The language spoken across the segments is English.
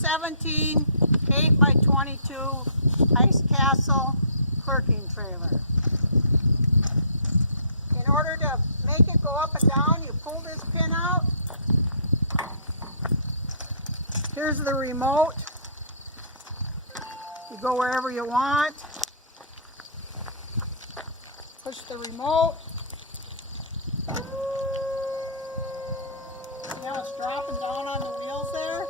2017 8x22 Ice Castle clerking trailer. In order to make it go up and down, you pull this pin out. Here's the remote. You go wherever you want. Push the remote. Now it's dropping down on the wheels there.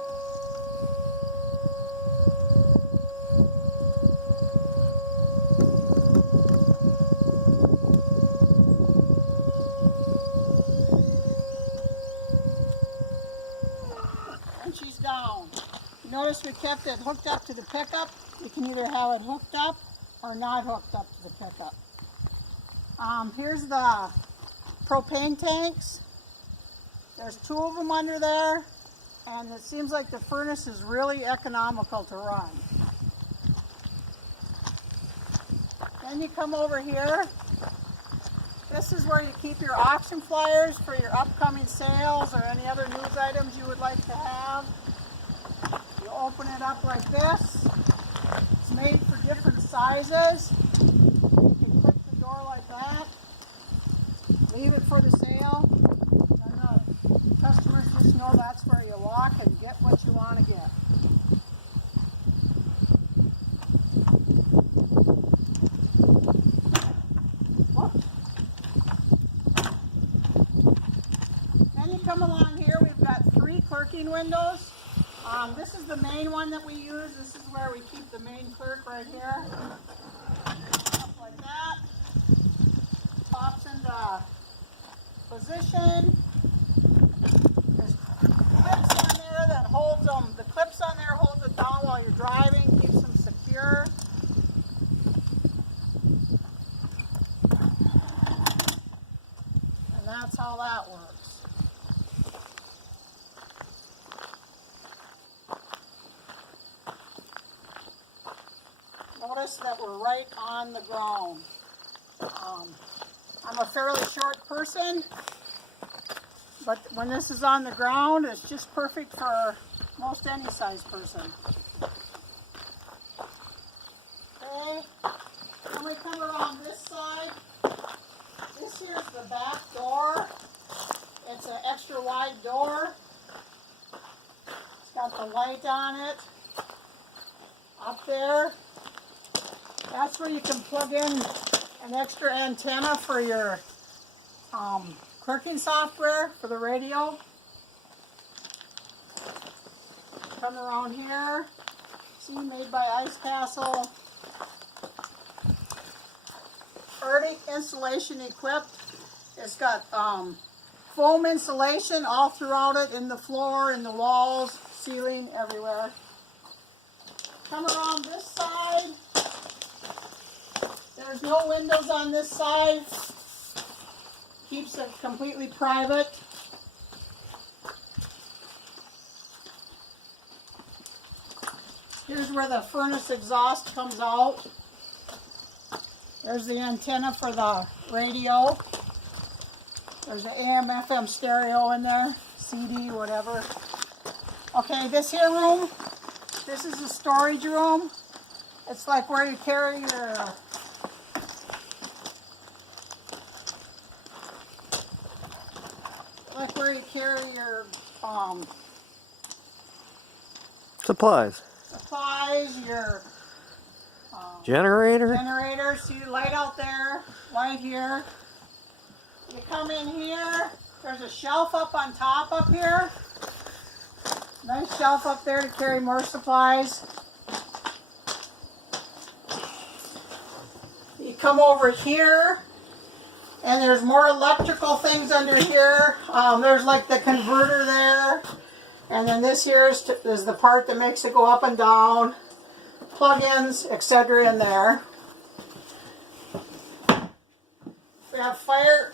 And she's down. Notice we kept it hooked up to the pickup. You can either have it hooked up or not hooked up to the pickup. Here's the propane tanks. There's 2 of them under there, and it seems like the furnace is really economical to run. Then you come over here. This is where you keep your auction flyers for your upcoming sales or any other news items you would like to have. You open it up like this. It's made for different sizes. You can click the door like that. Leave it for the sale. And the customers just know that's where you walk and get what you want to get. Then you come along here, we've got 3 clerking windows. This is the main one that we use. This is where we keep the main clerk right here. Up like that. Pops into position. There's clips on there that holds them. The clips on there hold it down while you're driving, keeps them secure. And that's how that works. Notice that we're right on the ground. I'm a fairly short person, but when this is on the ground, it's just perfect for most any size person. Okay, then we come around this side. This here's the back door. It's an extra wide door. It's got the light on it. Up there. That's where you can plug in an extra antenna for your clerking software for the radio. Come around here. See, made by Ice Castle. Already insulation equipped. It's got foam insulation all throughout it, in the floor, in the walls, ceiling, everywhere. Come around this side. There's no windows on this side. Keeps it completely private. Here's where the furnace exhaust comes out. There's the antenna for the radio. There's the AM, FM stereo in there, CD, whatever. Okay, this here room, this is the storage room. It's like where you carry your supplies, your generator. See the light out there, light here. You come in here, there's a shelf up on top up here. Nice shelf up there to carry more supplies. You come over here, and there's more electrical things under here. There's like the converter there. And then this here is the part that makes it go up and down. Plug-ins, etc. in there. We have fire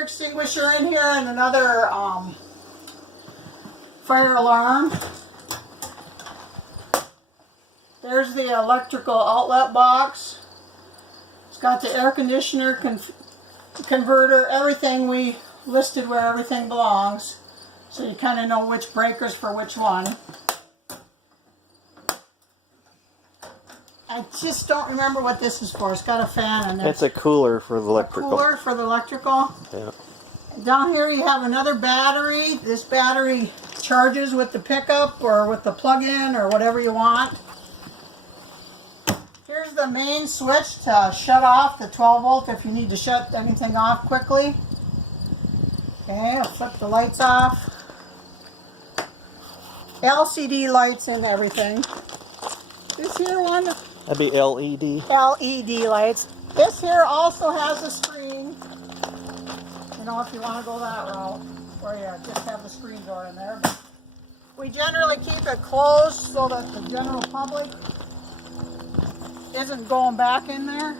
extinguisher in here and another fire alarm. There's the electrical outlet box. It's got the air conditioner, converter, everything. We listed where everything belongs, so you kind of know which breakers for which one. I just don't remember what this is for. It's got a fan in there. It's a cooler for the electrical. A cooler for the electrical. Yeah. Down here you have another battery. This battery charges with the pickup or with the plug-in or whatever you want. Here's the main switch to shut off the 12 volt if you need to shut anything off quickly. Okay, I'll flip the lights off. LCD lights and everything. This here one, That'd be LED. LED lights. This here also has a screen. You know, if you want to go that route, where you just have the screen door in there. But we generally keep it closed so that the general public isn't going back in there.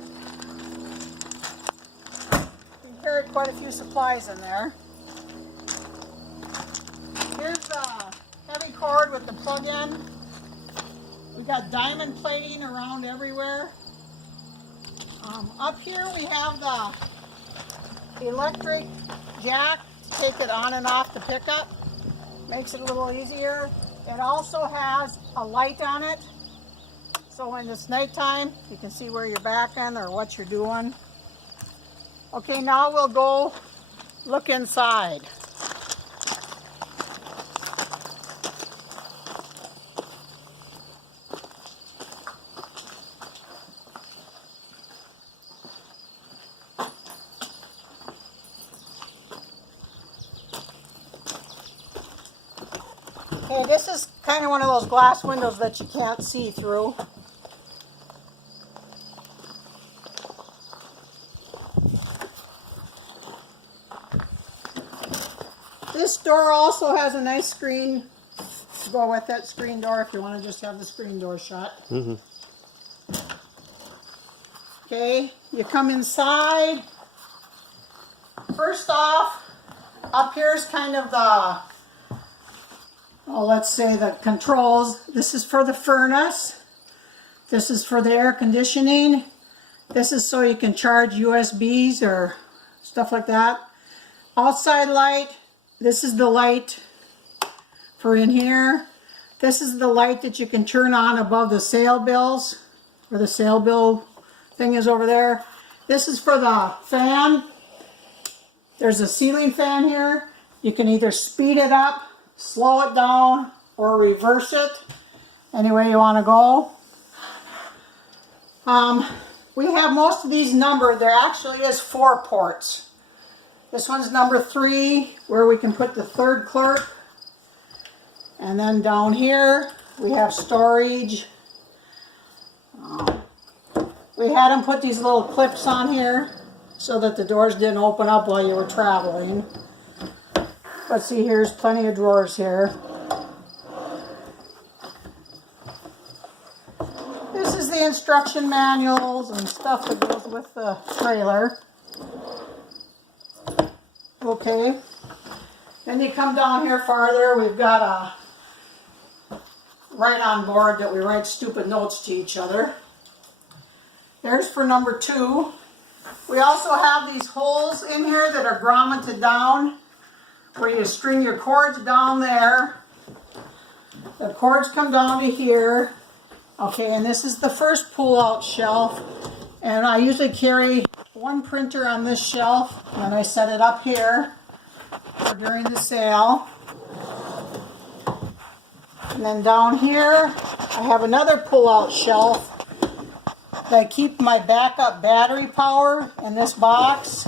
We carried quite a few supplies in there. Here's the heavy cord with the plug-in. We got diamond plating around everywhere. Up here we have the electric jack to take it on and off the pickup. Makes it a little easier. It also has a light on it. So when it's nighttime, you can see where you're backing or what you're doing. Okay, now we'll go look inside. Okay, this is kind of one of those glass windows that you can't see through. This door also has a nice screen to go with that screen door if you want to just have the screen door shut. Okay, you come inside. First off, up here is kind of the, let's say the controls. This is for the furnace. This is for the air conditioning. This is so you can charge USBs or stuff like that. Outside light. This is the light for in here. This is the light that you can turn on above the sail bills, where the sail bill thing is over there. This is for the fan. There's a ceiling fan here. You can either speed it up, slow it down, or reverse it. Any way you want to go. We have most of these numbered. There actually is 4 ports. This one's number 3, where we can put the third clerk. And then down here, we have storage. We had them put these little clips on here so that the doors didn't open up while you were traveling. But see, here's plenty of drawers here. This is the instruction manuals and stuff that goes with the trailer. Okay, then you come down here farther, we've got a write on board that we write stupid notes to each other. There's for number 2. We also have these holes in here that are grommeted down, where you string your cords down there. The cords come down to here. Okay, and this is the first pull-out shelf. And I usually carry one printer on this shelf, and then I set it up here for during the sale. And then down here, I have another pull-out shelf that I keep my backup battery power in this box,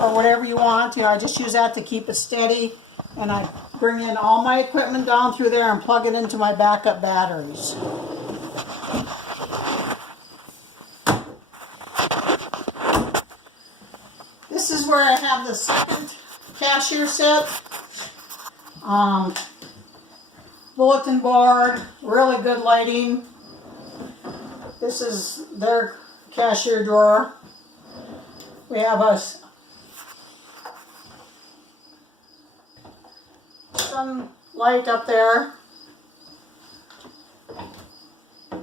or whatever you want. You know, I just use that to keep it steady, and I bring in all my equipment down through there and plug it into my backup batteries. This is where I have the second cashier set. Bulletin board, really good lighting. This is their cashier drawer. We have some light up there.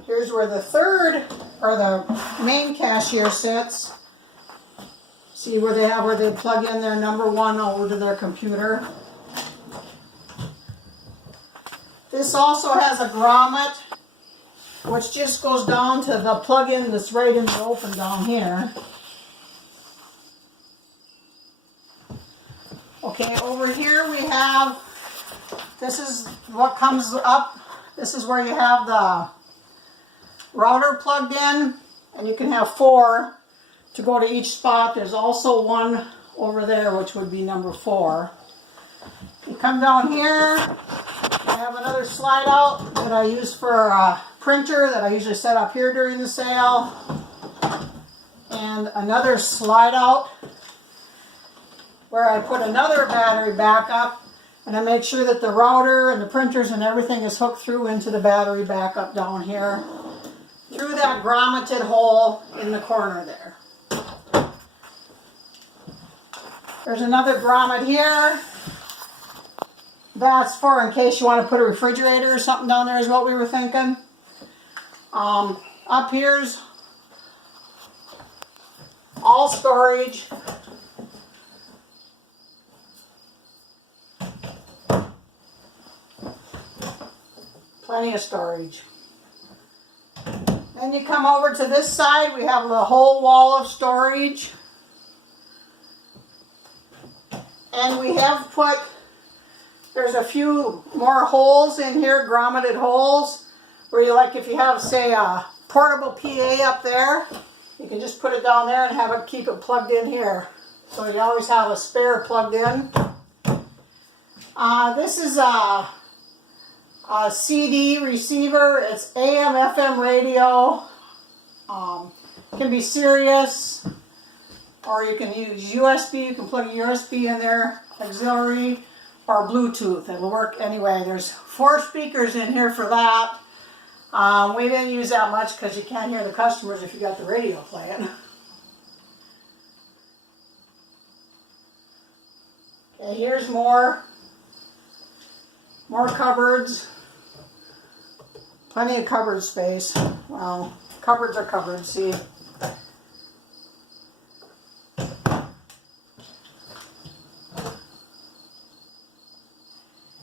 Here's where the third, or the main cashier sits. See where they plug in their number 1 over to their computer. This also has a grommet which just goes down to the plug-in that's right in the open down here. Okay, over here we have, this is what comes up. This is where you have the router plugged in, and you can have 4 to go to each spot. There's also one over there, which would be number 4. You come down here, I have another slide out that I use for a printer that I usually set up here during the sale, and another slide out where I put another battery backup, and I make sure that the router and the printers and everything is hooked through into the battery backup down here through that grommeted hole in the corner there. There's another grommet here. That's for in case you want to put a refrigerator or something down there is what we were thinking. Up here's all storage. Plenty of storage. Then you come over to this side, we have the whole wall of storage. And we have put, there's a few more holes in here, grommeted holes, where you like if you have, say, a portable PA up there, you can just put it down there and have it keep it plugged in here. So you always have a spare plugged in. This is a CD receiver. It's AM, FM radio. Can be Sirius, or you can use USB. You can plug a USB in there, auxiliary, or Bluetooth. It'll work anyway. There's 4 speakers in here for that. We didn't use that much because you can't hear the customers if you got the radio playing. Okay, here's more cupboards. Plenty of cupboard space. Well, cupboards are cupboards, see.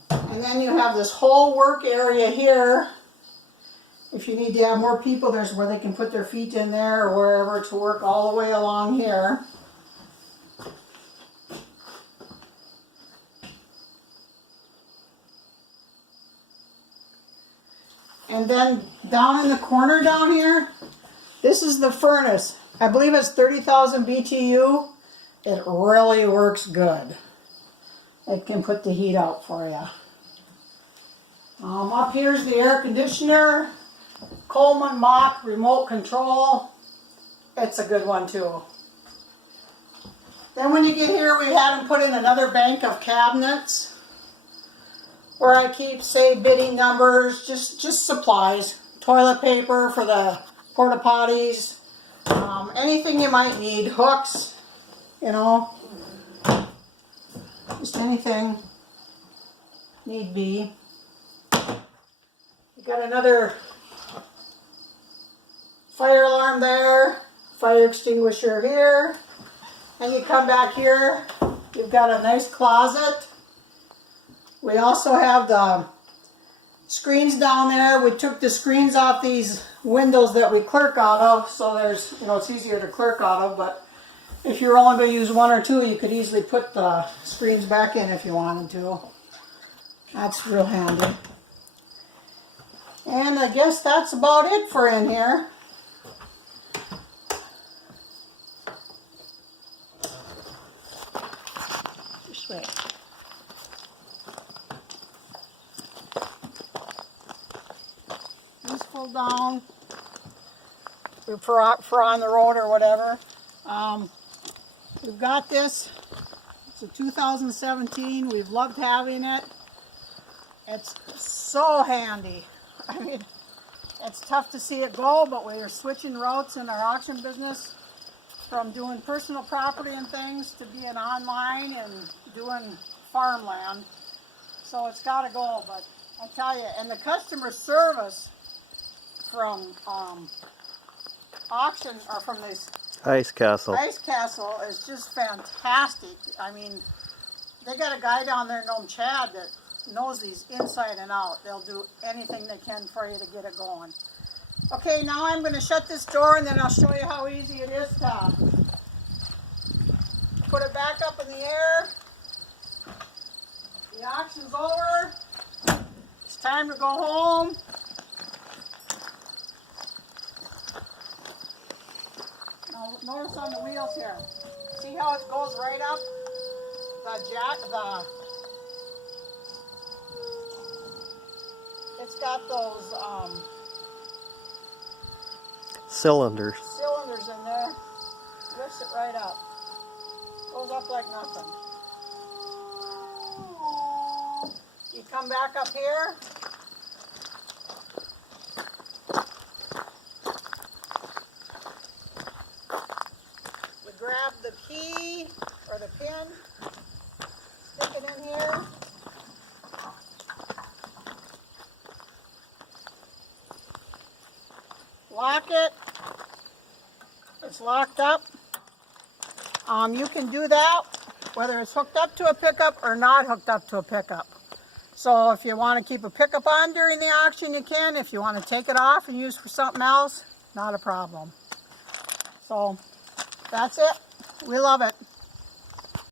And then you have this whole work area here. If you need to have more people, there's where they can put their feet in there or wherever to work all the way along here. And then down in the corner down here, this is the furnace. I believe it's 30,000 BTU. It really works good. It can put the heat out for you. Up here's the air conditioner. Coleman Mach remote control. It's a good one too. Then when you get here, we had them put in another bank of cabinets where I keep, say, bidding numbers, just supplies, toilet paper for the porta potties, anything you might need, hooks, you know, just anything need be. You got another fire alarm there, fire extinguisher here, and you come back here, you've got a nice closet. We also have the screens down there. We took the screens off these windows that we clerk out of, so there's, you know, it's easier to clerk out of, but if you're only going to use 1 or 2, you could easily put the screens back in if you wanted to. That's real handy. And I guess that's about it for in here. This way. These fold down for on the road or whatever. We've got this. It's a 2017. We've loved having it. It's so handy. I mean, it's tough to see it go, but we are switching routes in our auction business from doing personal property and things to being online and doing farmland. So it's got to go, but I tell you, and the customer service from auction or from this Ice Castle. Ice Castle is just fantastic. I mean, they got a guy down there named Chad that knows these inside and out. They'll do anything they can for you to get it going. Okay, now I'm going to shut this door and then I'll show you how easy it is to put it back up in the air. The auction's over. It's time to go home. Now notice on the wheels here. See how it goes right up? It's got those Cylinders. cylinders in there. Lifts it right up. Goes up like nothing. You come back up here. You grab the key or the pin, stick it in here. Lock it. It's locked up. You can do that whether it's hooked up to a pickup or not hooked up to a pickup. So if you want to keep a pickup on during the auction, you can. If you want to take it off and use for something else, not a problem. So that's it. We love it.